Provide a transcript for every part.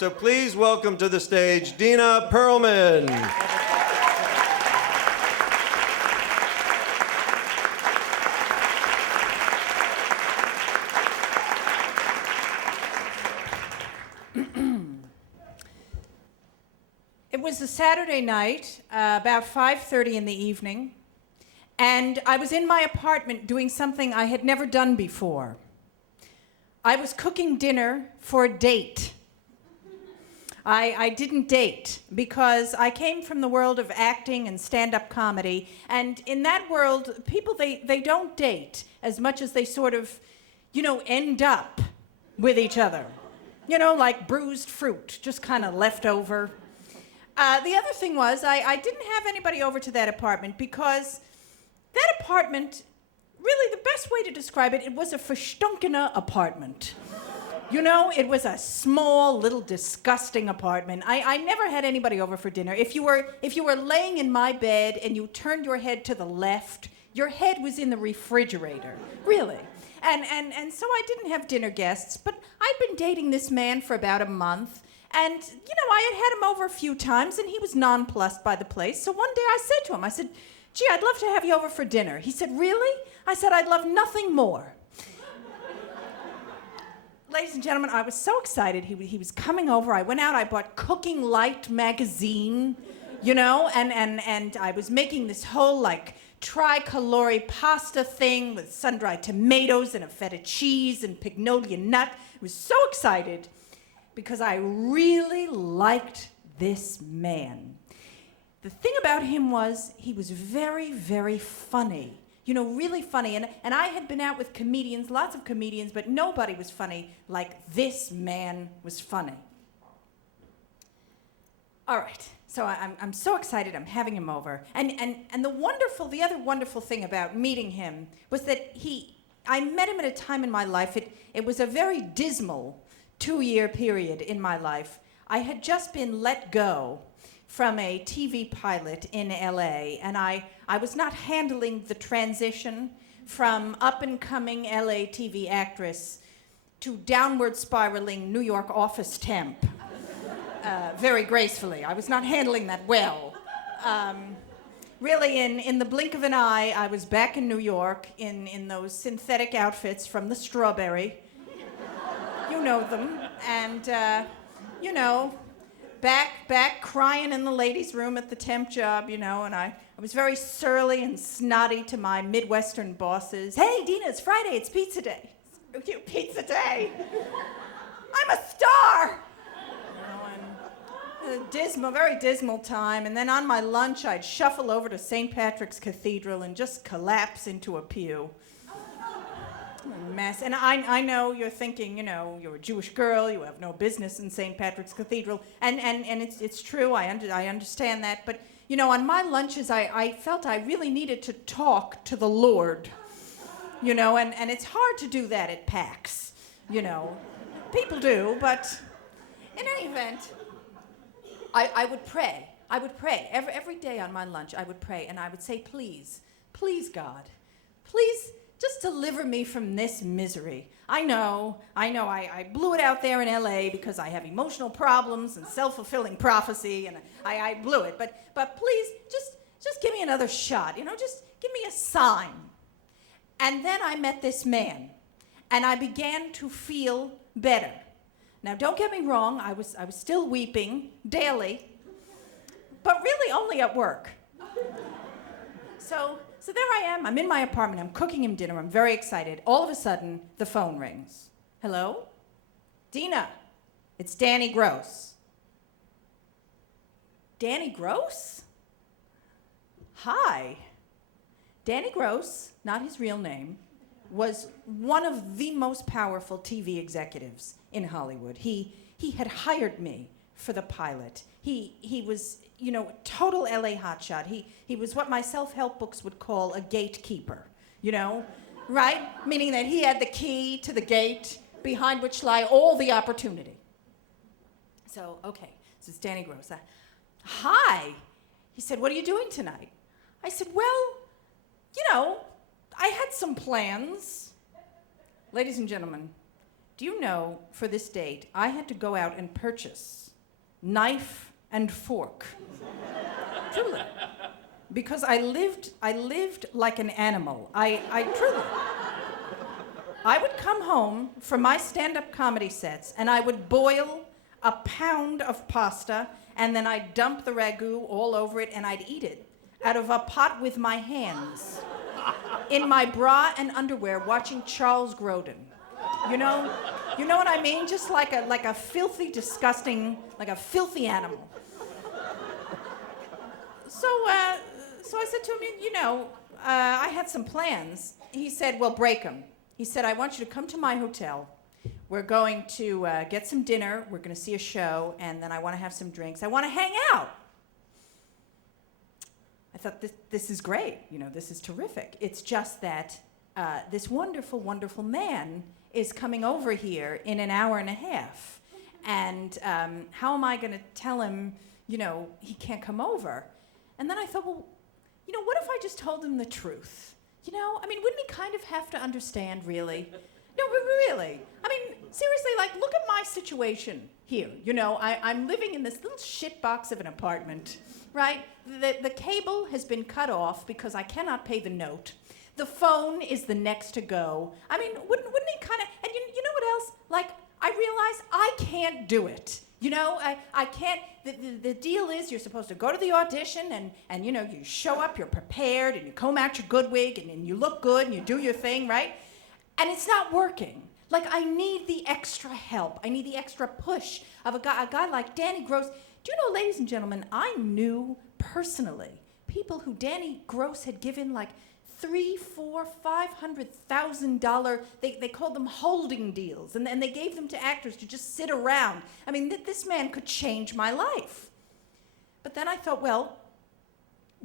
So please welcome to the stage Dina Pearlman. It was a Saturday night, about 5:30 in the evening, and I was in my apartment doing something I had never done before. I was cooking dinner for a date. I didn't date because I came from the world of acting and stand-up comedy, and in that world, people, they don't date as much as they sort of, end up with each other. Like bruised fruit, just kind of left over. The other thing was, I didn't have anybody over to that apartment because that apartment, really the best way to describe it, it was a verstunkene apartment. It was a small, little, disgusting apartment. I never had anybody over for dinner. If you were laying in my bed and you turned your head to the left, your head was in the refrigerator, really. And so I didn't have dinner guests, but I'd been dating this man for about a month. And, I had him over a few times, and he was nonplussed by the place. So one day I said to him, I said, gee, I'd love to have you over for dinner. He said, really? I said, I'd love nothing more. Ladies and gentlemen, I was so excited. He was coming over. I went out, I bought Cooking Light magazine, and I was making this whole, tricolore pasta thing with sun-dried tomatoes and a feta cheese and pignolia nut. I was so excited because I really liked this man. The thing about him was he was very, very funny. Really funny. And I had been out with comedians, lots of comedians, but nobody was funny like this man was funny. All right, so I'm so excited I'm having him over. And the other wonderful thing about meeting him was that I met him at a time in my life, it was a very dismal 2-year period in my life. I had just been let go from a TV pilot in LA, and I was not handling the transition from up-and-coming LA TV actress to downward spiraling New York office temp very gracefully. I was not handling that well. Really, in the blink of an eye, I was back in New York in those synthetic outfits from the Strawberry. You know them. And, back crying in the ladies' room at the temp job, and I was very surly and snotty to my Midwestern bosses. Hey, Dina, it's Friday, it's pizza day. Pizza day? I'm a star! And a very dismal time, and then on my lunch, I'd shuffle over to St. Patrick's Cathedral and just collapse into a pew. A mess. And I know you're thinking, you're a Jewish girl, you have no business in St. Patrick's Cathedral, and it's true, I understand that, but, on my lunches, I felt I really needed to talk to the Lord, and it's hard to do that at PAX, People do, but in any event, I would pray. Every day on my lunch, I would pray, and I would say, please, God, please, just deliver me from this misery. I know, I blew it out there in LA because I have emotional problems and self-fulfilling prophecy, and I blew it. But please, just give me another shot, just give me a sign. And then I met this man, and I began to feel better. Now, don't get me wrong, I was still weeping daily, but really only at work. So there I am, I'm in my apartment, I'm cooking him dinner, I'm very excited. All of a sudden, the phone rings. Hello? Dina, it's Danny Gross. Danny Gross? Hi. Danny Gross, not his real name, was one of the most powerful TV executives in Hollywood. He had hired me for the pilot. He was, total LA hotshot. He was what my self-help books would call a gatekeeper, right? Meaning that he had the key to the gate behind which lie all the opportunity. So, okay, so it's Danny Gross. Hi. He said, what are you doing tonight? I said, well, I had some plans. Ladies and gentlemen, do you know, for this date, I had to go out and purchase knife and fork. Truly. Because I lived like an animal. I truly. I would come home from my stand-up comedy sets and I would boil a pound of pasta and then I'd dump the ragu all over it and I'd eat it out of a pot with my hands in my bra and underwear watching Charles Grodin. You know what I mean? Just like a filthy, disgusting, like a filthy animal. So I said to him, I had some plans. He said, well, break them. He said, I want you to come to my hotel. We're going to get some dinner. We're going to see a show. And then I want to have some drinks. I want to hang out. I thought, this is great. This is terrific. It's just that this wonderful, wonderful man is coming over here in an hour and a half. And how am I going to tell him, he can't come over? And then I thought, well, what if I just told him the truth? Wouldn't he kind of have to understand, really? No, but really. Seriously, look at my situation here. I'm living in this little shitbox of an apartment, right? The cable has been cut off because I cannot pay the note. The phone is the next to go. Wouldn't he kind of, and you know what else? I realize I can't do it. I can't, the deal is you're supposed to go to the audition and you show up, you're prepared, and you comb out your good wig, and you look good, and you do your thing, right? And it's not working. I need the extra help. I need the extra push of a guy like Danny Gross. Do you know, ladies and gentlemen, I knew personally people who Danny Gross had given $300,000, $400,000, $500,000. They called them holding deals, and they gave them to actors to just sit around. This man could change my life. But then I thought, well,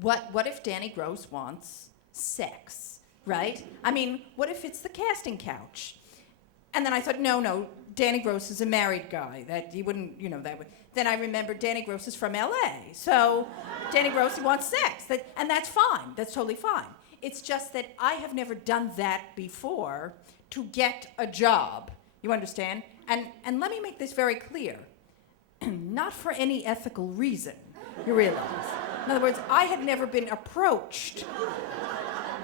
what if Danny Gross wants sex, right? What if it's the casting couch? And then I thought, no, Danny Gross is a married guy. That he wouldn't, that would. Then I remembered Danny Gross is from L.A., so Danny Gross, he wants sex, and that's fine. That's totally fine. It's just that I have never done that before to get a job. You understand? And let me make this very clear. Not for any ethical reason, you realize. In other words, I had never been approached.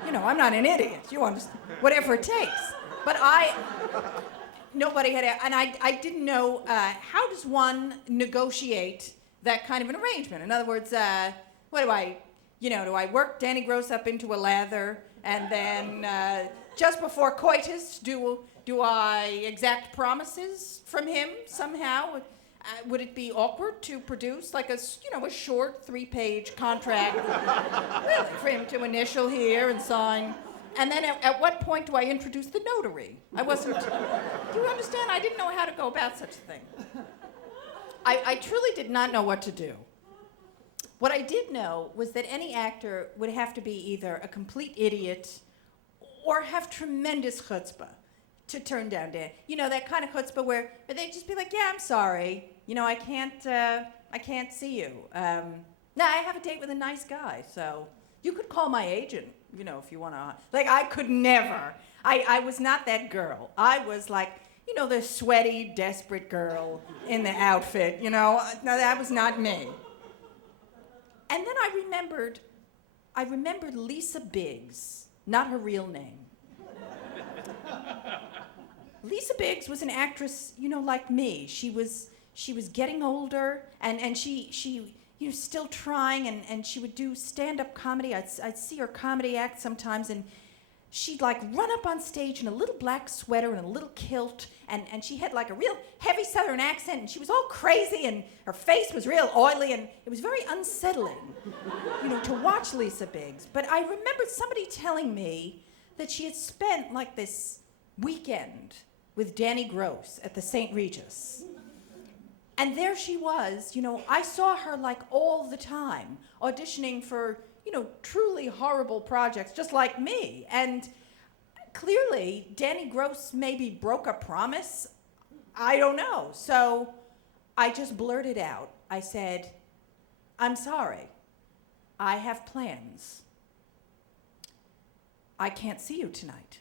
I'm not an idiot. You understand? Whatever it takes. But nobody had, and I didn't know, how does one negotiate that kind of an arrangement? In other words, what do I work Danny Gross up into a lather, and then just before coitus, do I exact promises from him somehow? Would it be awkward to produce a short 3-page contract, really, for him to initial here and sign? And then at what point do I introduce the notary? I wasn't, do you understand? I didn't know how to go about such a thing. I truly did not know what to do. What I did know was that any actor would have to be either a complete idiot or have tremendous chutzpah to turn down Dan. That kind of chutzpah where they'd just be like, yeah, I'm sorry. I can't see you. No, I have a date with a nice guy, so you could call my agent, if you want to. I could never. I was not that girl. I was the sweaty, desperate girl in the outfit, No, that was not me. And then I remembered Lisa Biggs, not her real name. Lisa Biggs was an actress, like me. She was getting older, and she still trying, and she would do stand-up comedy. I'd see her comedy act sometimes, and she'd run up on stage in a little black sweater and a little kilt, and she had a real heavy Southern accent, and she was all crazy, and her face was real oily, and it was very unsettling, to watch Lisa Biggs. But I remembered somebody telling me that she had spent this weekend with Danny Gross at the St. Regis. And there she was, I saw her all the time, auditioning for, truly horrible projects, just like me. And clearly, Danny Gross maybe broke a promise. I don't know. So I just blurted out. I said, I'm sorry. I have plans. I can't see you tonight.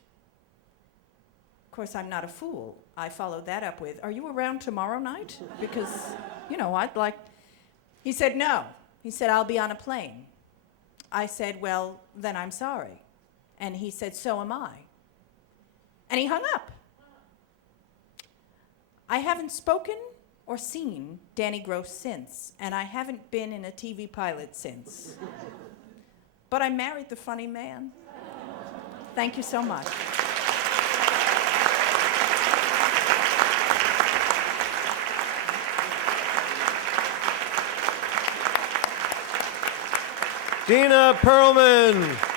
Of course, I'm not a fool. I followed that up with, "Are you around tomorrow night? Because, I'd like..." He said, "No." He said, "I'll be on a plane." I said, "Well, then I'm sorry." And he said, "So am I." And he hung up. I haven't spoken or seen Danny Gross since, and I haven't been in a TV pilot since. But I married the funny man. Thank you so much. Dina Pearlman.